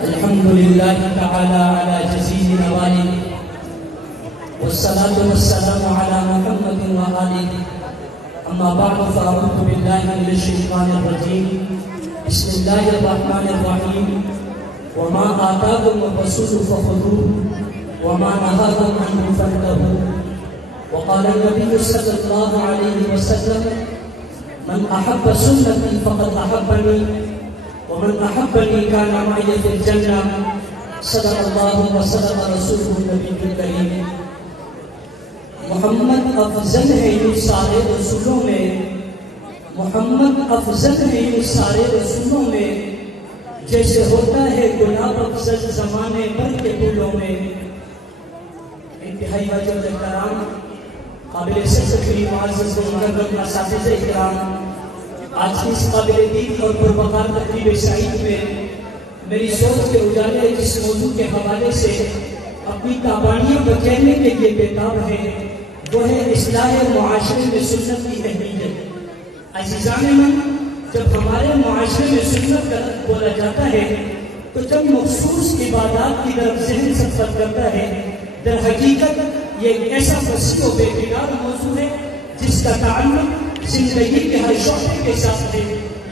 الحمد لله تعالى على جزيل نواله والصلاة والسلام على محمد وآله أما بعد فأعوذ بالله من الشيطان الرجيم بسم الله الرحمن الرحيم وما آتاكم الرسول فخذوه وما نهاكم عنه فانتهوا وقال النبي صلى الله عليه وسلم من أحب سنتي فقد أحبني ومن أحبني كان معي في الجنة صدق الله وصدق رسوله النبي الكريم. محمد افضل ہے ان سارے رسولوں میں، محمد افضل ہے ان سارے رسولوں میں، جیسے ہوتا ہے گلاب افضل زمانے بھر کے پھولوں میں. انتہائی حضرت کرام، قابل سکری معزز و مکرم اساتذہ کرام، آج کی اس قابل دید اور پروقار تقریب سعید میں میری سوچ کے اجالے جس موضوع کے حوالے سے اپنی تابانیوں کو کہنے کے لیے بےتاب ہے وہ ہے اصلاح معاشرے میں سنت کی اہمیت. عزیزان من، جب ہمارے معاشرے میں سنت کا بولا جاتا ہے تو جب مخصوص عبادات کی طرف ذہن سفر کرتا ہے، در حقیقت یہ ایک ایسا وسیع و بے پناہ موضوع ہے جس کا تعلق زندگی کے ہر شعبے کے ساتھ ہے.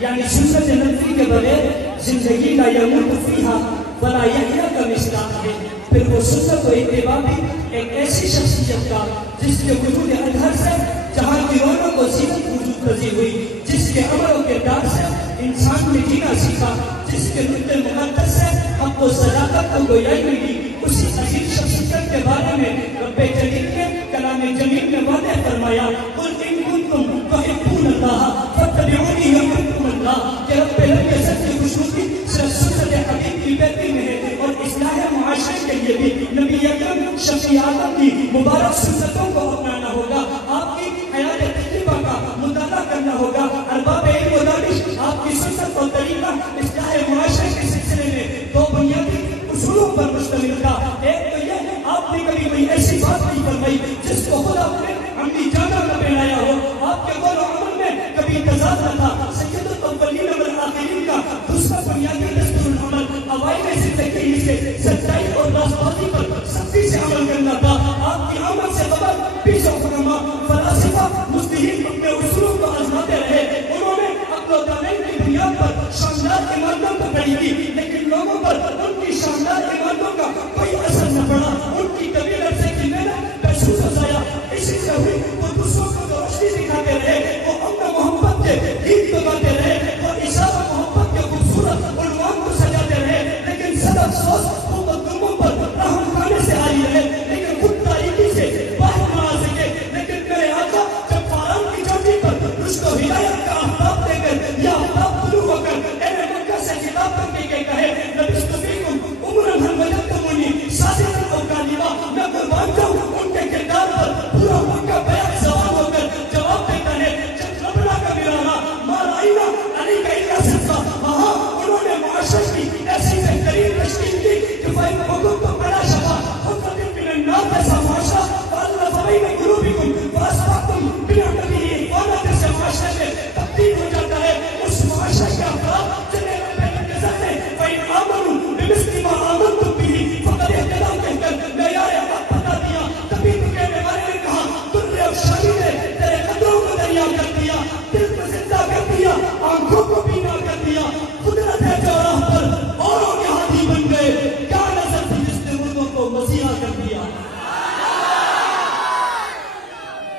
یعنی سنت نبوی کے بغیر زندگی کا یموت فیہا ولا یحییٰ کا مصداق ہے. پھر وہ سنت و اتباع بھی ایک ایسی شخصیت کا جس کے وجود اظہر سے جہاں کی رونق و زینت وجود پذیر ہوئی، جس کے عمل و کردار سے انسان نے جینا سیکھا، جس کے نطق مقدس سے حق و صداقت کو گویائی ملی. اسی عظیم شخصیت کے بارے میں رب جلیل نے کلام جمیل میں واضح فرمایا قل ان کنتم تحبون اللہ فاتبعونی یحببکم اللہ. کہ رب العزت کی خوشنودی صرف سنت حبیب کی پیروی میں ہے اور اصلاح معاشرے کے لیے بھی نبی اکرم شفیع عالم کی مبارک سنتوں کو اپنانا ہوگا. آپ کی حیات طیبہ کا مطالعہ کرنا ہوگا. ارباب علم و دانش آپ کی سنت اور طریقہ اصلاح معاشرے کے سلسلے میں دو بنیادی اصولوں پر مشتمل تھا. ایک تو یہ آپ نے کبھی کوئی ایسی بات نہیں فرمائی جس کو خود آپ نے اپنی جانہ نہ پہنایا ہو. آپ کے قول و عمل میں کبھی تضاد نہ تھا. سید الاولین والآخرین کا دوسرا بنیادی دستور العمل اوائل زندگی سے سچائی اور راستبازی پر سختی سے عمل کرنا تھا. آپ کی عمل سے خبر پیش و علماء فلاسفہ مجتہدین اپنے اصولوں کو آزماتے رہے. انہوں نے عقل و دانش کی بنیاد پر شاندار عمارتوں کو کھڑی کی، لیکن لوگوں پر ان کی شاندار عمارتوں کا کوئی اثر نہ پڑا. ان کی طویل عرصے کی محنت محسوس ہو جایا. اسی سے ہوئی وہ دوسروں کو روشنی دکھاتے رہے، وہ امن و محبت کے گیت گاتے رہے، وہ عشاء و محبت کے خوبصورت عنوان کو سجاتے رہے. لیکن سب افسوس وہ مظلوموں پر رحم کھانے سے آئی رہے، لیکن خود تاریکی سے باہر نہ آ سکے. لیکن میرے آقا جب فاران کی چوٹی پر رشد و ہدایت کا آفتاب دے کر یا آفتاب طلوع ہو کر اہل مکہ سے خطاب کرنے کے کہے لبثت فیکم عمرا هل وجدتمونی صادقا او کاذبا، میں قربان جاؤں ان کے کردار پر پورا مکہ بیان سوال ہو کر جواب دیتا ہے جب ربنا کا مرانا ما رأینا علیک الا صدقا. ہاں انہوں نے معاشرے کی ایسی بہترین تشکیل کی کہ فَإِن كُنتُمْ عَلَىٰ شَفَا حُفْرَةٍ مِّنَ النَّارِ جیسا معاشرہ فَأَلَّفَ بَيْنَ قُلُوبِكُمْ فَأَصْبَحْتُمْ بِنِعْمَتِهِ إِخْوَانًا. جیسے معاشرے میں تبدیل ہو جاتا ہے اس معاشرے کے افراد جنہیں رب العزت نے فَإِنْ آمَنُوا بِمِثْلِ مَا آمَنْتُمْ بِهِ فَقَدِ اهْتَدَوْا کہہ کر معیار حق بتا دیا. تبھی تو کہنے والے نے کہا در افشانی نے تیرے قدروں کو دریا کر دیا، دل کو زندہ کر دیا، آنکھوں کو بینا کر دیا. قدرت ہے جو راہ پر اوروں کے ہاتھی بن گئے، کیا نظر تھی جس نے مردوں کو مسیحا کر دیا.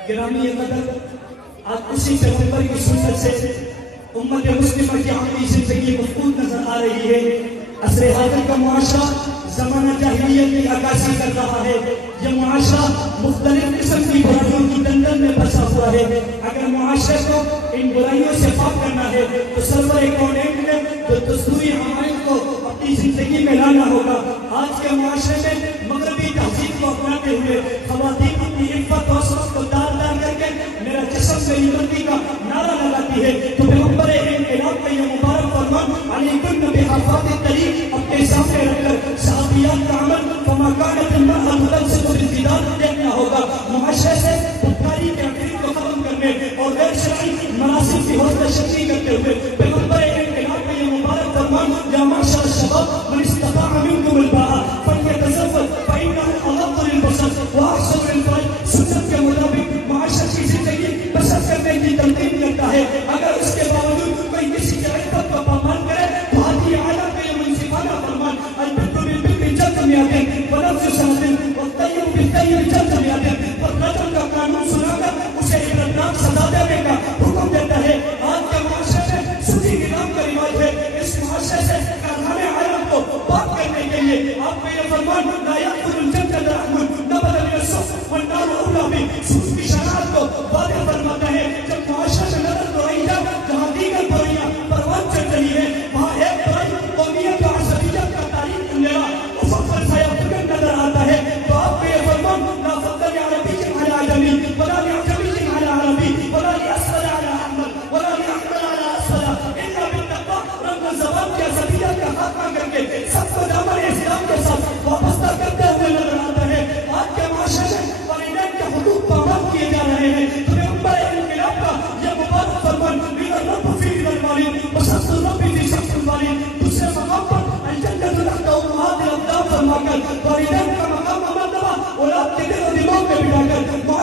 گرامی قدر، آج اسی پیغمبر کی سنت سے امت مسلمہ کی عملی زندگی مفقود نظر آ رہی ہے. عصر حاضر کا معاشرہ زمانہ جاہلیت کی عکاسی کر رہا ہے. یہ معاشرہ مختلف قسم کی برائیوں کی دندل میں پھنسا ہوا ہے. اگر معاشرے کو ان برائیوں سے پاک کرنا ہے تو سرور کونین نے جو دستوری حمایت کو اپنی زندگی میں لانا ہوگا. آج کے معاشرے میں مغربی تہذیب کو اپناتے ہوئے خواتین اپنی عفت و عصمت کو دار دار کر کے میرا جسم میری مردی کا نعرہ لگاتی ہے. تو پیغمبر انقلاب کا یہ مبارک فرمان علیکن بحفاظ الطریق اپنے سامنے رکھ کر صحابیات کا عمل فما کانت المرأة تنسب بالجدال دیکھنا ہوگا. معاشرے سے بدکاری کے عقیدے کو ختم کرنے اور غیر شرعی مناسب کی حوصلہ شکنی کرتے ہوئے پیغمبر انقلاب کا یہ مبارک فرمان یا معاشر الشباب من استطاع